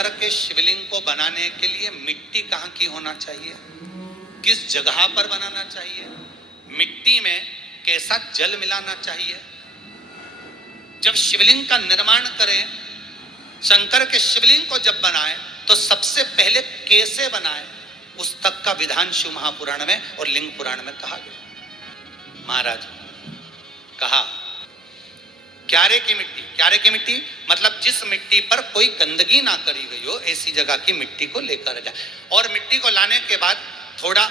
शंकर के शिवलिंग को बनाने के लिए मिट्टी कहाँ की होना चाहिए, किस जगह पर बनाना चाहिए, मिट्टी में कैसा जल मिलाना चाहिए। जब शिवलिंग का निर्माण करें, शंकर के शिवलिंग को जब बनाए तो सबसे पहले कैसे बनाए, उस तक का विधान शिव महापुराण में और लिंग पुराण में कहा गया। महाराज कहा क्यारे की मिट्टी, क्यारे की मिट्टी मतलब जिस मिट्टी पर कोई गंदगी ना करी गई हो, ऐसी जगह की मिट्टी को लेकर जाए और मिट्टी को लाने के बाद थोड़ा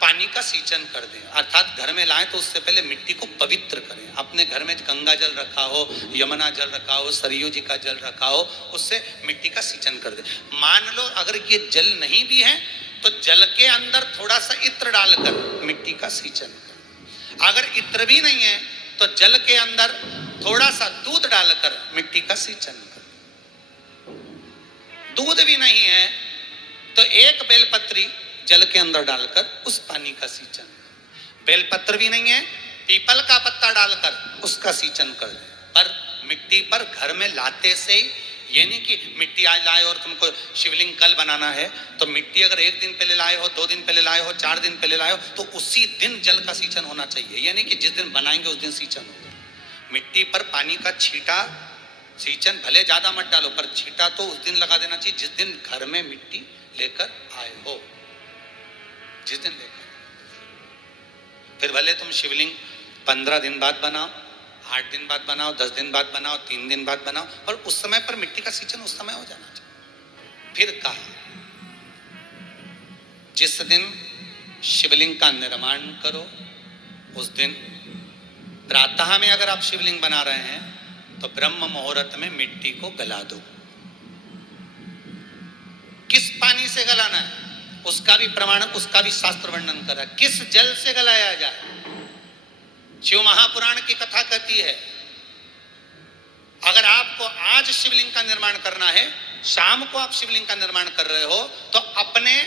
पानी का सींचन कर दें, अर्थात घर में लाएं तो उससे पहले मिट्टी को पवित्र करें। अपने घर में गंगा जल रखा हो, यमुना जल रखा हो, सरयू जी का जल रखा हो, उससे मिट्टी का सींचन कर दें। मान लो अगर ये जल नहीं भी है तो जल के अंदर थोड़ा सा इत्र डालकर मिट्टी का सींचन करें। अगर इत्र भी नहीं है तो जल के अंदर थोड़ा सा दूध डालकर मिट्टी का सींचन करें। दूध भी नहीं है तो एक बेलपत्री जल के अंदर डालकर उस पानी का सींचन। बेलपत्र भी नहीं है, पीपल का पत्ता डालकर उसका सींचन कर दे। पर मिट्टी पर घर में लाते से ही, ये नहीं कि मिट्टी आज लाए और तुमको शिवलिंग कल बनाना है तो मिट्टी अगर एक दिन पहले लाए हो, 2 दिन पहले लाए हो, 4 दिन पहले लाए हो तो उसी दिन जल का सींचन होना चाहिए। ये नहीं कि जिस दिन बनाएंगे उस दिन सींचन होगा। मिट्टी पर पानी का छींटा, सींचन भले ज्यादा मत डालो पर छींटा तो उस दिन लगा देना चाहिए जिस दिन घर में मिट्टी लेकर आए हो, जिस दिन लेकर। फिर भले तुम शिवलिंग 15 दिन बाद बनाओ, 8 दिन बाद बनाओ, 10 दिन बाद बनाओ, 3 दिन बाद बनाओ, और उस समय पर मिट्टी का सींचन उस समय हो जाना चाहिए। फिर कहा जिस दिन शिवलिंग का निर्माण करो उस दिन प्रातः में अगर आप शिवलिंग बना रहे हैं तो ब्रह्म मुहूर्त में मिट्टी को गला दो। किस पानी से गलाना है उसका भी प्रमाण, उसका भी शास्त्र वर्णन करा। किस जल से गलाया जाए, शिव महापुराण की कथा कहती है अगर आपको आज शिवलिंग का निर्माण करना है, शाम को आप शिवलिंग का निर्माण कर रहे हो तो अपने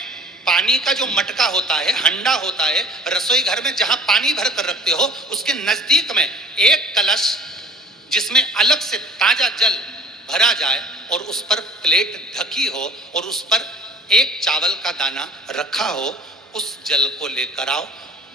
पानी का जो मटका होता है, हंडा होता है, रसोई घर में जहां पानी भर कर रखते हो उसके नजदीक में एक कलश जिसमें अलग से ताजा जल भरा जाए और उस पर प्लेट ढकी हो और उस पर एक चावल का दाना रखा हो, उस जल को लेकर आओ।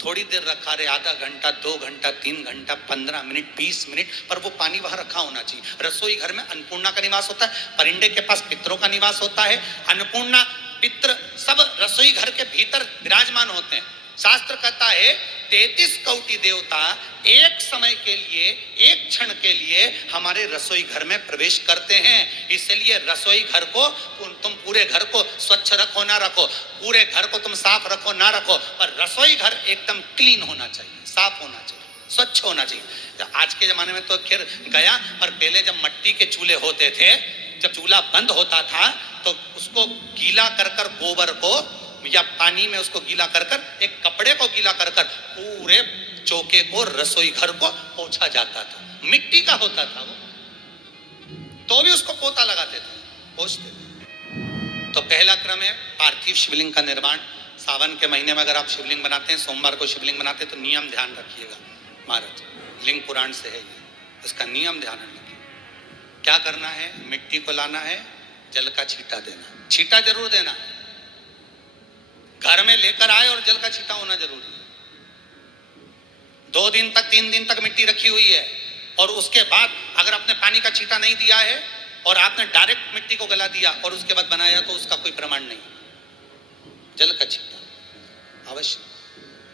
थोड़ी देर रखा रहे, आधा घंटा, 2 घंटा, 3 घंटा, 15 मिनट, 20 मिनट, पर वो पानी वहां रखा होना चाहिए। रसोई घर में अन्नपूर्णा का निवास होता है, परिंदे के पास पितरों का निवास होता है। अन्नपूर्णा, पित्र सब रसोई घर के भीतर विराजमान होते हैं। शास्त्र कहता है 33 कोटि देवता एक समय के लिए, एक क्षण के लिए हमारे रसोई घर में प्रवेश करते हैं। इसलिए रसोई घर को तुम पूरे घर को स्वच्छ रखो ना रखो, पूरे घर को तुम साफ रखो ना रखो, पर रसोई घर एकदम क्लीन होना चाहिए, साफ होना चाहिए, स्वच्छ होना चाहिए। आज के जमाने में तो खैर गया, पर पहले जब मिट्टी के चूल्हे होते थे, जब चूल्हा बंद होता था तो उसको गीला कर कर, गोबर को या पानी में उसको गीला कर कर, एक कपड़े को गीला कर कर पूरे चौके को, रसोई घर को पोंछा जाता था। मिट्टी का होता था वो, तो भी उसको पोता लगाते थे, पोंछते थे। तो पहला क्रम है पार्थिव शिवलिंग का निर्माण। सावन के महीने में अगर आप शिवलिंग बनाते हैं, सोमवार को शिवलिंग बनाते हैं, तो नियम ध्यान रखिएगा महाराज, लिंग पुराण से है ये, इसका नियम ध्यान रखिए। क्या करना है, मिट्टी को लाना है, जल का छींटा देना, छींटा जरूर देना, घर में लेकर आए और जल का छींटा होना जरूरी है। 2 दिन तक, 3 दिन तक मिट्टी रखी हुई है और उसके बाद अगर आपने पानी का छींटा नहीं दिया है और आपने डायरेक्ट मिट्टी को गला दिया और उसके बाद बनाया तो उसका कोई प्रमाण नहीं। जल का छींटा अवश्य,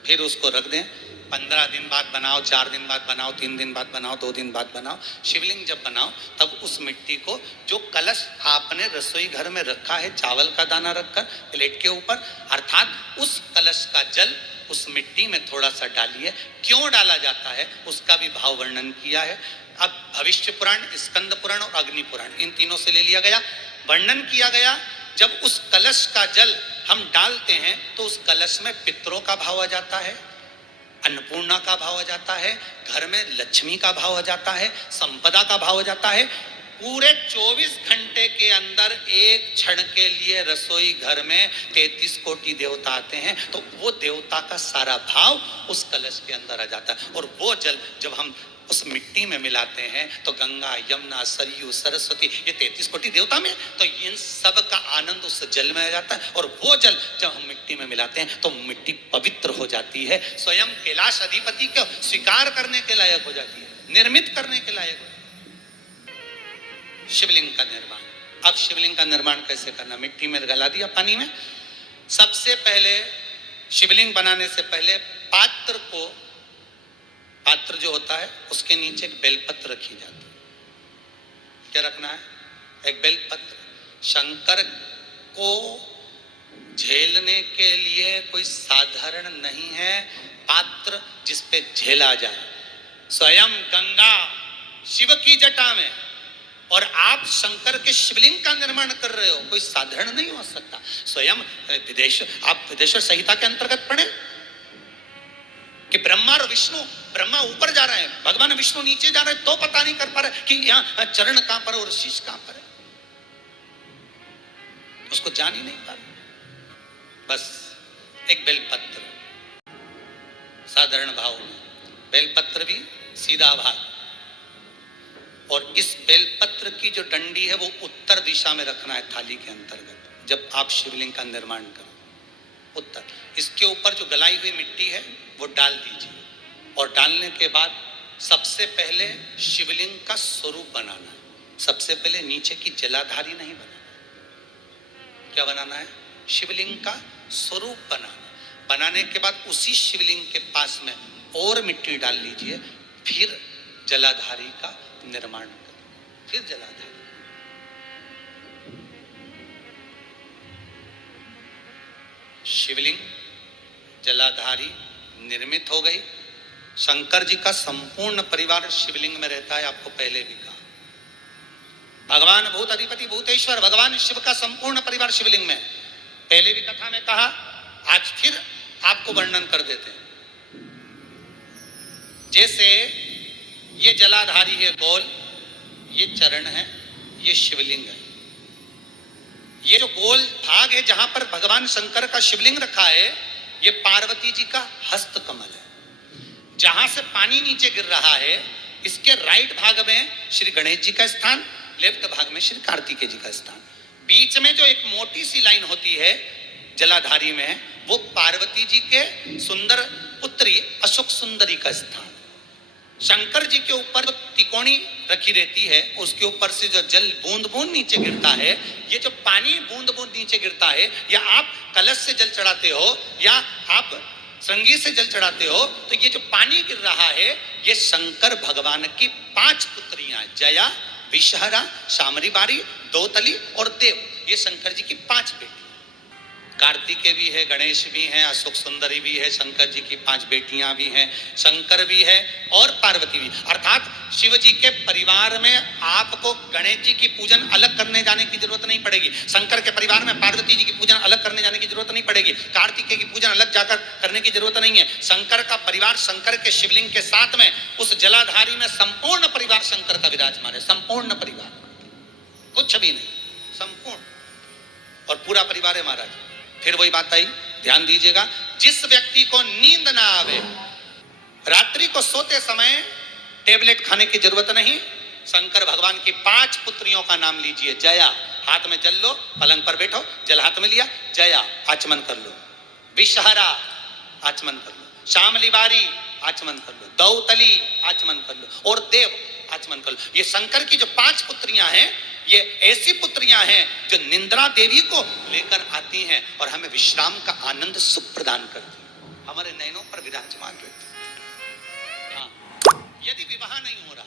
फिर उसको रख दें। 15 दिन बाद बनाओ, 4 दिन बाद बनाओ, 3 दिन बाद बनाओ, 2 दिन बाद बनाओ। शिवलिंग जब बनाओ तब उस मिट्टी को, जो कलश आपने रसोई घर में रखा है चावल का दाना रखकर प्लेट के ऊपर, अर्थात उस कलश का जल उस मिट्टी में थोड़ा सा डालिए। क्यों डाला जाता है उसका भी भाव वर्णन किया है। अब भविष्य पुराण, स्कंद पुराण और अग्नि पुराण, इन तीनों से ले लिया गया, वर्णन किया गया। जब उस कलश का जल हम डालते हैं तो उस कलश में पितरों का भाव आ जाता है, अन्नपूर्णा का भाव आ जाता है, घर में लक्ष्मी का भाव आ जाता है, संपदा का भाव आ जाता है। पूरे 24 घंटे के अंदर एक क्षण के लिए रसोई घर में 33 कोटि देवता आते हैं, तो वो देवता का सारा भाव उस कलश के अंदर आ जाता है। और वो जल जब हम उस मिट्टी में मिलाते हैं तो गंगा, यमुना, सरयू, सरस्वती, ये 33 कोटि देवता में, तो इन सब का आनंद उस जल में आ जाता है। और वो जल जब हम मिट्टी में मिलाते हैं तो मिट्टी पवित्र हो जाती है, स्वयं कैलाश अधिपति को स्वीकार करने के लायक हो जाती है, निर्मित करने के लायक हो। शिवलिंग का निर्माण। अब शिवलिंग का निर्माण कैसे करना? मिट्टी में गला दिया पानी में। सबसे पहले शिवलिंग बनाने से पहले पात्र जो होता है उसके नीचे एक बेलपत्र रखी जाती है। क्या रखना है? एक बेलपत्र। शंकर को झेलने के लिए कोई साधारण नहीं है पात्र जिसपे झेला जाए। स्वयं गंगा शिव की जटा में, और आप शंकर के शिवलिंग का निर्माण कर रहे हो, कोई साधारण नहीं हो सकता। स्वयं आप विदेश्वर संहिता के अंतर्गत पढ़े कि ब्रह्मा और विष्णु, ब्रह्मा ऊपर जा रहे हैं, भगवान विष्णु नीचे जा रहे हैं, तो पता नहीं कर पा रहे कि यहाँ चरण कहां पर और शीश कहां पर है, उसको जान ही नहीं पा रहे। बस एक बेलपत्र साधारण भाव में, बेलपत्र भी सीधा भाग, और इस बेलपत्र की जो डंडी है वो उत्तर दिशा में रखना है थाली के अंतर्गत जब आप शिवलिंग का निर्माण करो, उत्तर। इसके ऊपर जो गलाई हुई मिट्टी है वो डाल दीजिए, और डालने के बाद सबसे पहले शिवलिंग का स्वरूप बनाना है। सबसे पहले नीचे की जलाधारी नहीं बनाना। क्या बनाना है? शिवलिंग का स्वरूप बनाना। बनाने के बाद उसी शिवलिंग के पास में और मिट्टी डाल लीजिए, फिर जलाधारी का निर्माण करें, फिर जलाधारी। शिवलिंग जलाधारी निर्मित हो गई। शंकर जी का संपूर्ण परिवार शिवलिंग में रहता है, आपको पहले भी कहा। भगवान भूत अधिपति भूतेश्वर भगवान शिव का संपूर्ण परिवार शिवलिंग में, पहले भी कथा में कहा, आज फिर आपको वर्णन कर देते हैं। जैसे ये जलाधारी है गोल, ये चरण है, ये शिवलिंग है। ये जो गोल भाग है जहां पर भगवान शंकर का शिवलिंग रखा है, ये पार्वती जी का हस्त कमल है। जहां से पानी नीचे गिर रहा है, इसके राइट भाग में श्री गणेश जी का स्थान, लेफ्ट भाग में श्री कार्तिकेय जी का स्थान। बीच में जो एक मोटी सी लाइन होती है जलाधारी में, वो पार्वती जी के सुंदर पुत्री अशोक सुंदरी का स्थान। शंकर जी के ऊपर जो तिकोनी रखी रहती है, उसके ऊपर से जो जल बूंद बूंद नीचे गिरता है, ये जो पानी बूंद बूंद नीचे गिरता है, या आप कलश से जल चढ़ाते हो या आप संगीत से जल चढ़ाते हो, तो ये जो पानी गिर रहा है, ये शंकर भगवान की 5 पुत्रियां, जया, विषहरा, शामरी बारी, दौतली और देव, ये शंकर जी की 5 बेटी। कार्तिकेय भी है, गणेश भी हैं, अशोक सुंदरी भी है, शंकर जी की 5 बेटियां भी हैं, शंकर भी है और पार्वती भी। अर्थात शिव जी के परिवार में आपको गणेश जी की पूजन अलग करने जाने की जरूरत नहीं पड़ेगी, शंकर के परिवार में पार्वती जी की पूजन अलग करने जाने की जरूरत नहीं पड़ेगी, कार्तिकेय की पूजन अलग जाकर करने की जरूरत नहीं है। शंकर का परिवार शंकर के शिवलिंग के साथ में उस जलाधारी में संपूर्ण परिवार शंकर का विराजमान है, संपूर्ण परिवार, कुछ भी नहीं, संपूर्ण, और पूरा परिवार है महाराज। फिर वही बात आई, ध्यान दीजिएगा, जिस व्यक्ति को नींद ना आवे, रात्रि को सोते समय टेबलेट खाने की जरूरत नहीं, शंकर भगवान की 5 पुत्रियों का नाम लीजिए। जया, हाथ में जल लो, पलंग पर बैठो, जल हाथ में लिया, जया आचमन कर लो, विषहरा आचमन कर लो, शामली बारी आचमन कर लो, दौतली आचमन कर लो, और देव आचमन कर लो। ये शंकर की जो 5 पुत्रियां हैं, ये ऐसी पुत्रियां हैं जो निंद्रा देवी को लेकर आती हैं और हमें विश्राम का आनंद सुख प्रदान करती हैं, हमारे नयनों पर विराजमान रहती हैं। हाँ, यदि विवाह नहीं हो रहा,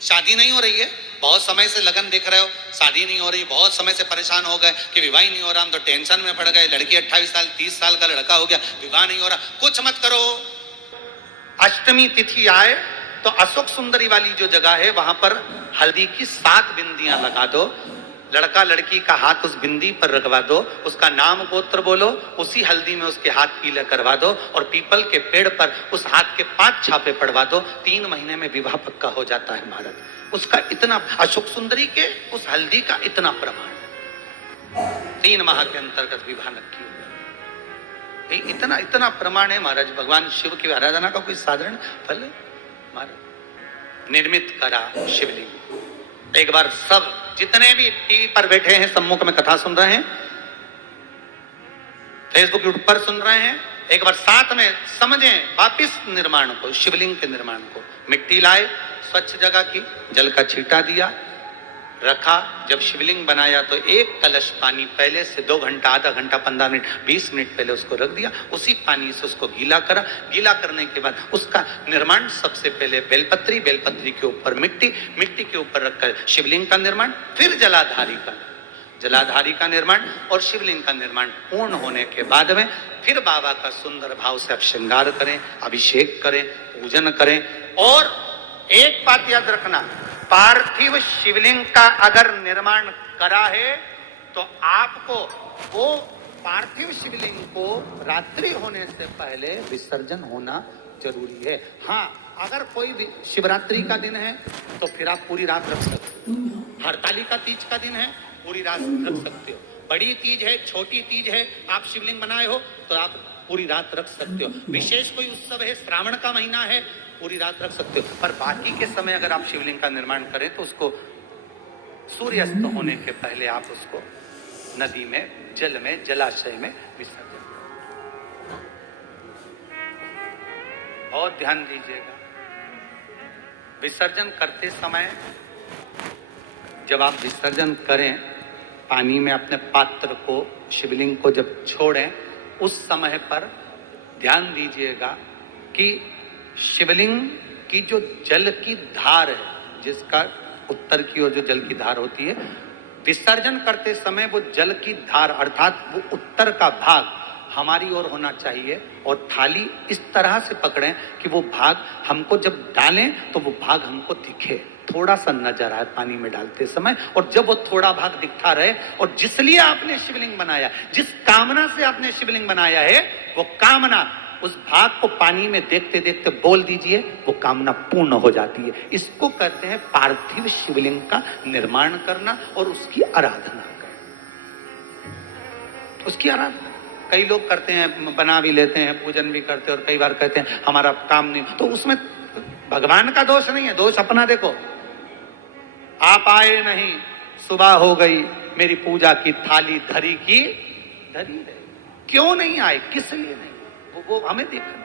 शादी नहीं हो रही है, बहुत समय से लगन देख रहे हो, शादी नहीं हो रही, बहुत समय से परेशान हो गए कि विवाह ही नहीं हो रहा, हम तो टेंशन में पड़ गए, लड़की 28 साल 30 साल का लड़का हो गया, विवाह नहीं हो रहा, कुछ मत करो। अष्टमी तिथि आए तो अशोक सुंदरी वाली जो जगह है, वहां पर हल्दी की 7 बिंदियां लगा दो, लड़का लड़की का हाथ उस बिंदी पर रखवा दो, उसका नाम गोत्र बोलो, उसी हल्दी में उसके हाथ पीले करवा दो, और पीपल के पेड़ पर उस हाथ के 5 छापे पड़वा दो, 3 महीने में विवाह पक्का हो जाता है महाराज। उसका इतना, अशोक सुंदरी के उस हल्दी का इतना प्रमाण, 3 माह के अंतर्गत विवाह नक्की हो गया। इतना प्रमाण है महाराज। भगवान शिव की आराधना का कोई साधारण फल है महाराज। निर्मित करा शिवलिंग। एक बार सब जितने भी टीवी पर बैठे हैं, सम्मुख में कथा सुन रहे हैं, फेसबुक यूट्यूब पर सुन रहे हैं, एक बार साथ में समझें वापिस निर्माण को, शिवलिंग के निर्माण को। मिट्टी लाए, स्वच्छ जगह की, जल का छींटा दिया, रखा। जब शिवलिंग बनाया तो एक कलश पानी पहले से 2 घंटा, आधा घंटा, 15 मिनट, 20 मिनट पहले उसको रख दिया। उसी पानी से उसको गीला करा। गीला करने के बाद उसका निर्माण सबसे पहले बेलपत्री, बेलपत्री के ऊपर मिट्टी, मिट्टी के ऊपर रखकर शिवलिंग का निर्माण, फिर जलाधारी का निर्माण और शिवलिंग का निर्माण पूर्ण होने के बाद में फिर बाबा का सुंदर भाव से आप श्रृंगार करें, अभिषेक करें, पूजन करें। और एक बात याद रखना, पार्थिव शिवलिंग का अगर निर्माण करा है तो आपको वो पार्थिव शिवलिंग को रात्रि होने से पहले विसर्जन होना जरूरी है। हाँ, अगर कोई भी शिवरात्रि का दिन है तो फिर आप पूरी रात रख सकते हो। हरतालिका तीज का दिन है, पूरी रात रख सकते हो। बड़ी तीज है, छोटी तीज है, आप शिवलिंग बनाए हो तो आप पूरी रात रख सकते हो। विशेष कोई उत्सव है, श्रावण का महीना है, पूरी रात रख सकते हो। पर बाकी के समय अगर आप शिवलिंग का निर्माण करें तो उसको सूर्यास्त होने के पहले आप उसको नदी में, जल में, जलाशय में विसर्जन करें। बहुत ध्यान दीजिएगा, विसर्जन करते समय जब आप विसर्जन करें, पानी में अपने पात्र को, शिवलिंग को जब छोड़ें, उस समय पर ध्यान दीजिएगा कि शिवलिंग की जो जल की धार है, जिसका उत्तर की ओर जो जल की धार होती है, विसर्जन करते समय वो जल की धार अर्थात वो उत्तर का भाग हमारी ओर होना चाहिए और थाली इस तरह से पकड़ें कि वो भाग हमको जब डालें तो वो भाग हमको दिखे, थोड़ा सा नजर आए पानी में डालते समय। और जब वो थोड़ा भाग दिखता रहे और जिसलिए आपने शिवलिंग बनाया, जिस कामना से आपने शिवलिंग बनाया है, वो कामना उस भाग को पानी में देखते देखते बोल दीजिए, वो कामना पूर्ण हो जाती है। इसको कहते हैं पार्थिव शिवलिंग का निर्माण करना और उसकी आराधना करना। उसकी आराधना कई लोग करते हैं, बना भी लेते हैं, पूजन भी करते हैं और कई बार कहते हैं हमारा काम नहीं, तो उसमें भगवान का दोष नहीं है, दोष अपना देखो। आप आए नहीं, सुबह हो गई, मेरी पूजा की थाली धरी की धरी रही, क्यों नहीं आए, किस लिए नहीं, वो हमें देखना।